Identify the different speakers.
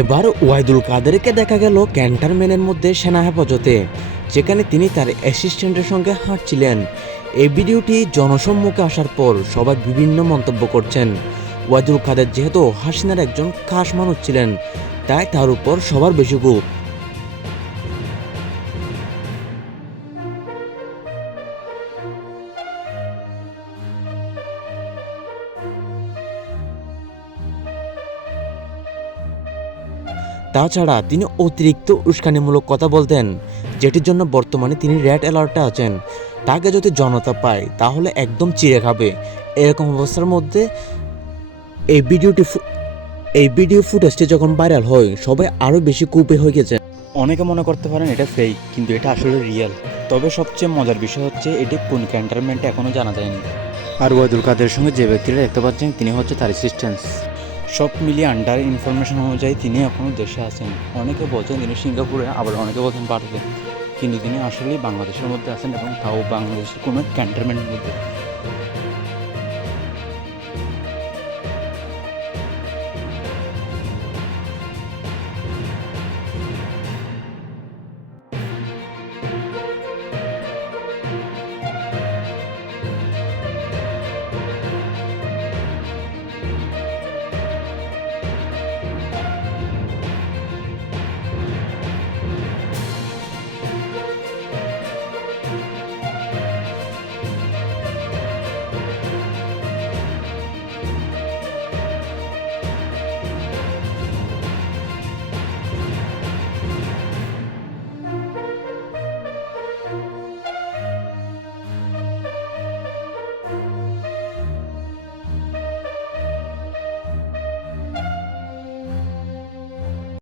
Speaker 1: এবার ওয়াইদুল কাদেরকে দেখা গেল ক্যান্টারম্যানের মধ্যে সেনা হেফাজতে, যেখানে তিনি তার অ্যাসিস্ট্যান্টের সঙ্গে হাঁটছিলেন। এই ভিডিওটি জনসম্মুখে আসার পর সবাই বিভিন্ন মন্তব্য করছেন। ওয়াইদুল কাদের যেহেতু হাসিনার একজন খাস মানুষ ছিলেন, তাই তার উপর সবার বেশি গুপ তাছাড়া তিনি অতিরিক্ত উস্কানিমূলক কথা বলতেন যেটির জন্য বর্তমানে তিনি রেড অ্যালার্টে আছেন। তাকে যদি জনতা পায় তাহলে একদম চিড়ে খাবে। এরকম অবস্থার মধ্যে এই ভিডিওটি ফু- এই ভিডিও ফুটেজটি যখন ভাইরাল হয় সবাই আরও বেশি কুপে হয়ে গেছে।
Speaker 2: অনেকে মনে করতে পারেন এটা ফেক কিন্তু এটা আসলে রিয়েল তবে সবচেয়ে মজার বিষয় হচ্ছে এটি কোন ক্যান্টারমেন্টে এখনও জানা যায়নি। আর ওয়াদুল কাদের সঙ্গে যে ব্যক্তিরা দেখতে পাচ্ছেন তিনি হচ্ছে তার অ্যাসিস্ট্যান্স সব মিলিয়ে আন্ডার ইনফরমেশন অনুযায়ী তিনি এখনও দেশে আছেন। অনেকে বলছেন তিনি সিঙ্গাপুরে, আবার অনেকে বলছেন ভারতে। কিন্তু তিনি আসলেই বাংলাদেশের মধ্যে আছেন এবং তাও বাংলাদেশের কোনো ক্যান্টনমেন্টের মধ্যে